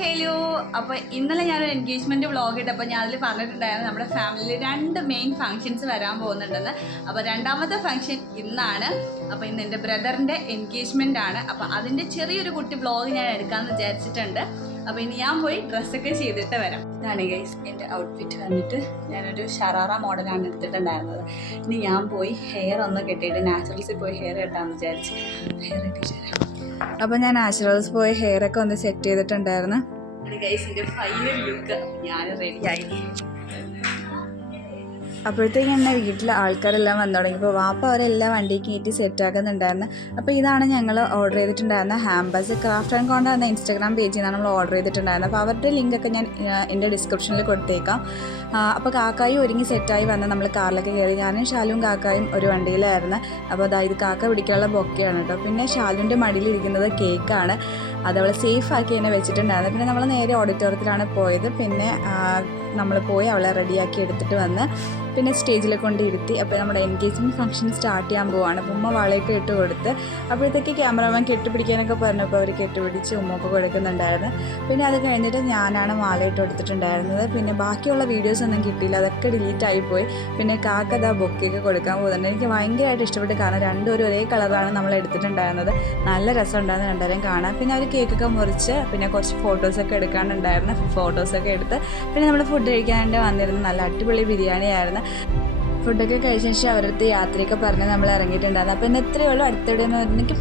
Hello. അപ്പോൾ ഇന്നലെ ഞാനൊരു എൻഗേജ്മെൻറ്റ് വ്ളോഗ് ഇട്ടപ്പോൾ ഞാൻ അതിൽ പറഞ്ഞിട്ടുണ്ടായിരുന്നു നമ്മുടെ ഫാമിലിയിൽ 2 മെയിൻ ഫംഗ്ഷൻസ് വരാൻ പോകുന്നുണ്ടെന്ന്. അപ്പോൾ രണ്ടാമത്തെ ഫംഗ്ഷൻ ഇന്നാണ്. അപ്പോൾ ഇന്ന് എൻ്റെ ബ്രദറിൻ്റെ എൻഗേജ്മെൻ്റ് ആണ്. അപ്പോൾ അതിൻ്റെ ചെറിയൊരു കുട്ടി വ്ളോഗ് ഞാൻ എടുക്കാമെന്ന് വിചാരിച്ചിട്ടുണ്ട്. അപ്പോൾ ഇനി ഞാൻ പോയി ഡ്രസ്സൊക്കെ ചെയ്തിട്ട് വരാം. ഇതാണ് ഗൈസ് എൻ്റെ ഔട്ട്ഫിറ്റ്. വന്നിട്ട് ഞാനൊരു ഷറാറ മോഡലാണ് എടുത്തിട്ടുണ്ടായിരുന്നത്. ഇനി ഞാൻ പോയി ഹെയർ ഒന്ന് കെട്ടിയിട്ട് നാച്ചുറൽസിൽ പോയി ഹെയർ കെട്ടാമെന്ന് വിചാരിച്ച് ഹെയർ കെട്ടിയിട്ട് വരാം. അപ്പോൾ ഞാൻ നാച്ചുറൽസ് പോയി ഹെയറൊക്കെ ഒന്ന് സെറ്റ് ചെയ്തിട്ടുണ്ടായിരുന്നു. ഗൈസിൻ്റെ ഫൈനൽ ലുക്ക് ഞാൻ റെഡിയായി. അപ്പോഴത്തേക്കും എന്നെ വീട്ടിലെ ആൾക്കാരെല്ലാം വന്നു തുടങ്ങിയപ്പോൾ വാപ്പ അവരെല്ലാം വണ്ടിക്ക് കയറ്റി സെറ്റാക്കുന്നുണ്ടായിരുന്നു. അപ്പോൾ ഇതാണ് ഞങ്ങൾ ഓർഡർ ചെയ്തിട്ടുണ്ടായിരുന്ന ഹാംബേഴ്സ്. ക്രാഫ്റ്റ് ആൻഡ് കോണ്ട എന്ന ഇൻസ്റ്റാഗ്രാം പേജിൽ നിന്നാണ് നമ്മൾ ഓർഡർ ചെയ്തിട്ടുണ്ടായിരുന്നത്. അപ്പോൾ അവരുടെ ലിങ്കൊക്കെ ഞാൻ എൻ്റെ ഡിസ്ക്രിപ്ഷനിൽ കൊടുത്തേക്കാം. അപ്പോൾ കാക്കായും ഒരുങ്ങി സെറ്റായി വന്ന് നമ്മൾ കാറിലൊക്കെ കയറി. ഞാനും ഷാലുവും കാക്കായും ഒരു വണ്ടിയിലായിരുന്നു. അപ്പോൾ അതായത് കാക്ക പിടിക്കാനുള്ള ബൊക്കെയാണ് കേട്ടോ. പിന്നെ ഷാലുവിൻ്റെ മടിയിലിരിക്കുന്നത് കേക്കാണ്. അതവൾ സേഫാക്കി തന്നെ വെച്ചിട്ടുണ്ടായിരുന്നു. പിന്നെ നമ്മൾ നേരെ ഓഡിറ്റോറിയത്തിലാണ് പോയത്. പിന്നെ നമ്മൾ പോയി അവളെ റെഡിയാക്കി എടുത്തിട്ട് വന്ന് പിന്നെ സ്റ്റേജിൽ കൊണ്ട് ഇരുത്തി. അപ്പോൾ നമ്മുടെ എൻഗേജ്മെൻറ്റ് ഫംഗ്ഷൻ സ്റ്റാർട്ട് ചെയ്യാൻ പോവാണ്. അപ്പോൾ ഉമ്മ വളയൊക്കെ ഇട്ട് കൊടുത്ത് അപ്പോഴത്തേക്ക് ക്യാമറമാൻ കെട്ടുപിടിക്കാനൊക്കെ പറഞ്ഞപ്പോൾ അവർ കെട്ടുപിടിച്ച് ഉമ്മൊക്കെ കൊടുക്കുന്നുണ്ടായിരുന്നു. പിന്നെ അത് കഴിഞ്ഞിട്ട് ഞാനാണ് മാല ഇട്ട് കൊടുത്തിട്ടുണ്ടായിരുന്നത്. പിന്നെ ബാക്കിയുള്ള വീഡിയോസൊന്നും കിട്ടിയില്ല, അതൊക്കെ ഡിലീറ്റ് ആയിപ്പോയി. പിന്നെ കാക്കതാ ബൊക്കെയൊക്കെ കൊടുക്കാൻ പോകുന്നുണ്ട്. എനിക്ക് ഭയങ്കരമായിട്ട് ഇഷ്ടപ്പെട്ട്, കാരണം രണ്ടുപേരും ഒരേ കളറാണ് നമ്മൾ എടുത്തിട്ടുണ്ടായിരുന്നത്. നല്ല രസമുണ്ടായിരുന്നു രണ്ടുപേരും കാണാൻ. പിന്നെ അവർ കേക്കൊക്കെ മുറിച്ച് പിന്നെ കുറച്ച് ഫോട്ടോസൊക്കെ എടുക്കാനുണ്ടായിരുന്നു. ഫോട്ടോസൊക്കെ എടുത്ത് പിന്നെ നമ്മൾ ഫുഡ് കഴിക്കാനായിട്ട് വന്നിരുന്നു. നല്ല അടിപൊളി ബിരിയാണി ആയിരുന്നു. ഫുഡൊക്കെ കഴിച്ച ശേഷം അവരടുത്ത് യാത്രയൊക്കെ പറഞ്ഞ് നമ്മൾ ഇറങ്ങിയിട്ടുണ്ടായിരുന്നു. അപ്പോൾ ഇന്ന് എത്രയേ ഉള്ളൂ. അടുത്തിടെ എന്ന് പറഞ്ഞിട്ട്